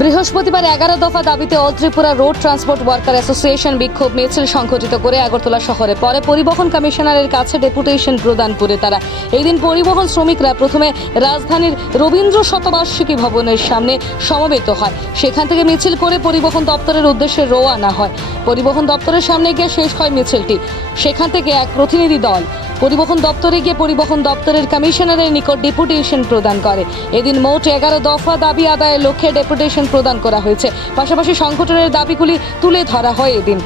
বৃহস্পতিবার 11 দফা দাবিতে all Tripura road transport worker association বিক্ষোভ মিছিল সংঘটিত করে আগরতলা শহরে পরে পরিবহন কমিশনারের কাছে ডেপুটেশন প্রদান করে তারা এই দিন পরিবহন শ্রমিকরা প্রথমে রাজধানীর রবীন্দ্র শতবার্ষিকী ভবনের সামনে সমবেত হয়। সেখান থেকে মিছিল করে পরিবহন দপ্তরের উদ্দেশ্যে রওনা হয়। পরিবহন দপ্তরের সামনে গিয়ে শেষ হয় মিছিলটি। সেখান থেকে এক প্রতিনিধি দল পরিবহন দপ্তরে গিয়ে পরিবহন দপ্তরের কমিশনারের নিকট ডেপুটেশন প্রদান করে। এদিন মোট 11 দফা দাবি আদায়ের লক্ষ্যে ডেপুটেশন প্রদান করা হয়েছে। পাশাপাশি সংগঠনের দাবিগুলি তুলে ধরা হয়। এদিন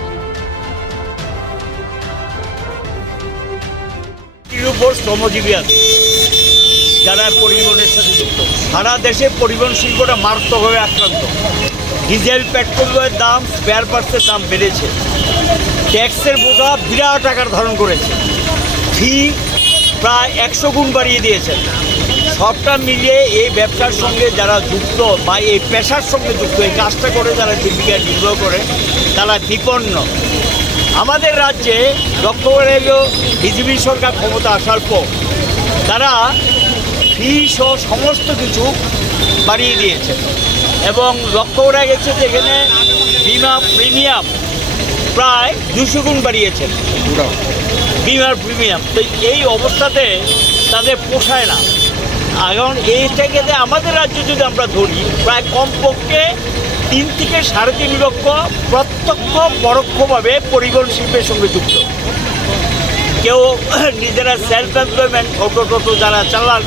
শ্রমজীবী আছে যারা পরিবহনের সাথে যুক্ত, সারা দেশে পরিবহন শিল্পটা মারাত্মকভাবে আক্রান্ত। ডিজেল পেট্রোলের দাম, স্পেয়ার পার্টসের দাম বেড়েছে, ট্যাক্সের বোঝা বিরাট আকার ধারণ করেছে, ফি প্রায় 100 গুণ বাড়িয়ে দিয়েছেন। সবটা মিলিয়ে এই ব্যবসার সঙ্গে যারা যুক্ত বা এই পেশার সঙ্গে যুক্ত, এই কাজটা করে যারা জীবিকা নির্বাহ করে, তারা বিপন্ন। আমাদের রাজ্যে লক্ষ্য করে বিজেপি সরকার ক্ষমতা আসার পর তারা ফি সহ সমস্ত কিছু বাড়িয়ে দিয়েছে এবং লক্ষ্য করা গেছে যে এখানে বিমা প্রিমিয়াম প্রায় 200 গুণ বাড়িয়েছেন বিমার প্রিমিয়াম। তো এই অবস্থাতে তাদের পোষায় না। এখন এই থেকে আমাদের রাজ্যে যদি আমরা ধরি, প্রায় কমপক্ষে 3 থেকে 3.5 লক্ষ প্রত্যক্ষ পরোক্ষভাবে পরিবহন শিল্পের সঙ্গে যুক্ত। কেউ নিজেরা সেলফ এমপ্লয়মেন্ট অটো যারা চালান,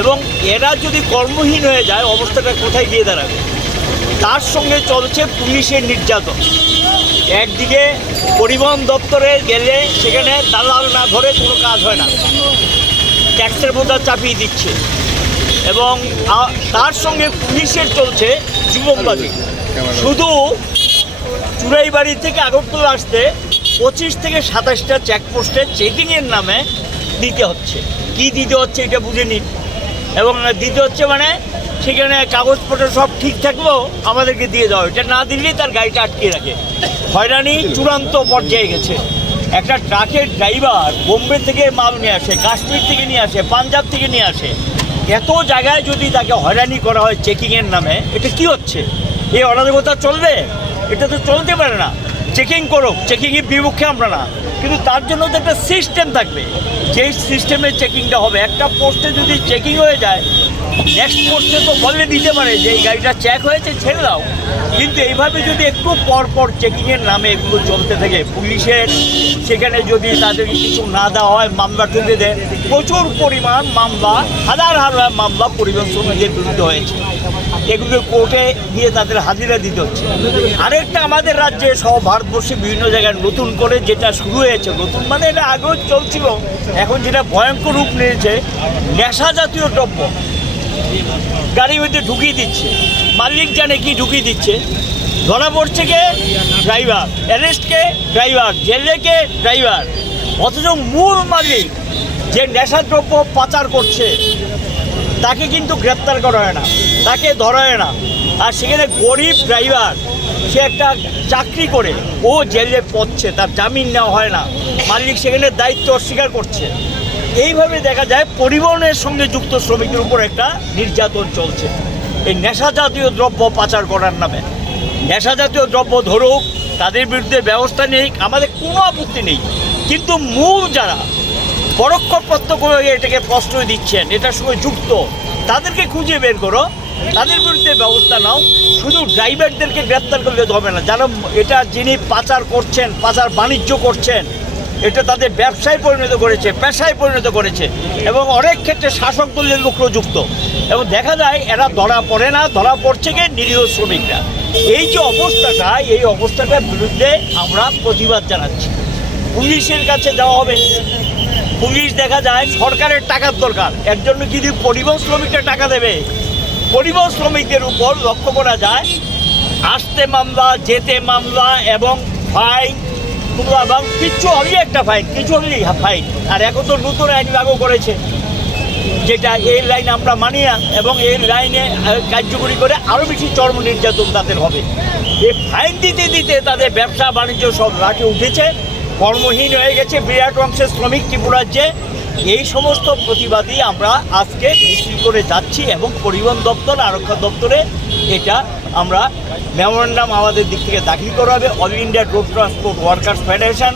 এবং এরা যদি কর্মহীন হয়ে যায় অবস্থাটা কোথায় গিয়ে দাঁড়াবে। তার সঙ্গে চলছে পুলিশের নির্যাতন। একদিকে পরিবহন দপ্তরে গেলে সেখানে দালাল না ধরে কোনো কাজ হয় না, ট্যাক্সের বোঝা চাপিয়ে দিচ্ছে, এবং তার সঙ্গে পুলিশের চলছে যুবকবাজি। শুধু চুরাইবাড়ি থেকে আগরতলা আসতে 25 থেকে 27টা চেকপোস্টে চেকিংয়ের নামে দিতে হচ্ছে। কি দিতে হচ্ছে এটা বুঝে নিন। এবং দিতে হচ্ছে মানে সেখানে কাগজপত্র সব ঠিক থাকলেও আমাদেরকে দিয়ে দেওয়া, এটা না দিলেই তার গাড়িটা আটকে রাখে। হয়রানি চূড়ান্ত পর্যায়ে গেছে। একটা ট্রাকের ড্রাইভার বোম্বে থেকে মাল নিয়ে আসে, কাশ্মীর থেকে নিয়ে আসে, পাঞ্জাব থেকে নিয়ে আসে। এত জায়গায় যদি তাকে হয়রানি করা হয় চেকিংয়ের নামে, এটা কি হচ্ছে? এই অরাজকতা চলবে? এটা তো চলতে পারে না। চেকিং করুক, চেকিংয়ের বিপক্ষে আমরা না, কিন্তু তার জন্য তো একটা সিস্টেম থাকবে, যেই সিস্টেমে চেকিংটা হবে। একটা পোস্টে যদি চেকিং হয়ে যায়, নেক্সট পোস্টে তো বললে দিতে পারে যে এই গাড়িটা চেক হয়েছে, ছেড়ে দাও। কিন্তু এইভাবে যদি একটু পর চেকিংয়ের নামে এগুলো চলতে থাকে, পুলিশের সেখানে যদি তাদের কিছু না দেওয়া হয়, মামলা ঠুকে দেয়। প্রচুর পরিমাণ মামলা, হাজার মামলা পরিবহন শ্রমিকদের বিরুদ্ধে হয়েছে। এগুলো কোর্টে গিয়ে তাদের হাজিরা দিতে হচ্ছে। আরেকটা আমাদের রাজ্যে সহ ভারতবর্ষে বিভিন্ন জায়গায় নতুন করে যেটা শুরু হয়েছে, নতুন মানে এটা আগেও চলছিল, এখন যেটা ভয়ঙ্কর রূপ নিয়েছে, নেশা জাতীয় দ্রব্য গাড়ির মধ্যে ঢুকিয়ে দিচ্ছে। মালিক জানে কি ঢুকিয়ে দিচ্ছে। ধরা পড়ছে কে? ড্রাইভার। অ্যারেস্টকে? ড্রাইভার। জেলেকে? ড্রাইভার। অথচ মূল মালিক যে নেশাদ্রব্য পাচার করছে তাকে কিন্তু গ্রেপ্তার করা হয় না, তাকে ধরা হয় না। আর সেখানে গরিব ড্রাইভার, সে একটা চাকরি করে, ও জেলে পড়ছে, তার জামিন নেওয়া হয় না, মালিক সেখানে দায়িত্ব অস্বীকার করছে। এইভাবে দেখা যায় পরিবহনের সঙ্গে যুক্ত শ্রমিকদের উপর একটা নির্যাতন চলছে এই নেশা জাতীয় দ্রব্য পাচার করার নামে। নেশা জাতীয় দ্রব্য ধরুক, তাদের বিরুদ্ধে ব্যবস্থা নেই, আমাদের কোনো আপত্তি নেই। কিন্তু মূল যারা পরোক্ষ প্রত্যক্ষ এটাকে প্রশ্রয় দিচ্ছেন, এটার সঙ্গে যুক্ত, তাদেরকে খুঁজে বের করো, তাদের বিরুদ্ধে ব্যবস্থা নাও। শুধু ড্রাইভারদেরকে গ্রেপ্তার করলে হবে না, যারা এটা যিনি পাচার করছেন, পাচার বাণিজ্য করছেন, এটা তাদের ব্যবসায় পরিণত করেছে, পেশায় পরিণত করেছে, এবং অনেক ক্ষেত্রে শাসক দলের লোকও যুক্ত। এবং দেখা যায় এরা ধরা পড়ে না, ধরা পড়ছে গিয়ে নিরীহ শ্রমিকরা। এই যে অবস্থাটা, এই অবস্থাটার বিরুদ্ধে আমরা প্রতিবাদ জানাচ্ছি। পুলিশের কাছে যাওয়া হবে। পুলিশ দেখা যায় সরকারের টাকার দরকার, এর জন্য যদি পরিবহন শ্রমিকরা টাকা দেবে, পরিবহন শ্রমিকদের উপর লক্ষ্য করা যায় আসতে মামলা, যেতে মামলা এবং ফাইন, এবং কিছু হলেই একটা ফাইন, কিছু হলেই ফাইন। আর এখন তো নতুন আইন লাগু করেছে, যেটা এই লাইন আমরা মানি না, এবং এই লাইনে কার্যকরী করে আরও বেশি চরম নির্যাতন তাদের হবে। এই ফাইন দিতে দিতে তাদের ব্যবসা বাণিজ্য সব লাঠে উঠেছে, কর্মহীন হয়ে গেছে বিরাট অংশের শ্রমিক ত্রিপুরার। যে এই সমস্ত প্রতিবাদী আমরা আজকে মিছিল করে যাচ্ছি এবং পরিবহন দপ্তর আরক্ষা দপ্তরে এটা আমরা মেমোরেন্ডাম আমাদের দিক থেকে দাখিল করা হবে। All India Road Transport Workers Federation,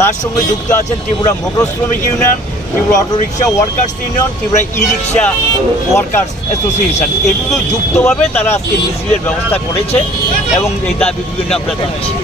তার সঙ্গে যুক্ত আছেন ত্রিপুরা মোটর শ্রমিক union, Tripura autorickshaw workers union, Tripura e rickshaw workers association, এগুলো যুক্তভাবে তারা আজকে মিছিলের ব্যবস্থা করেছে এবং এই দাবিগুলো আমরা জানাচ্ছি।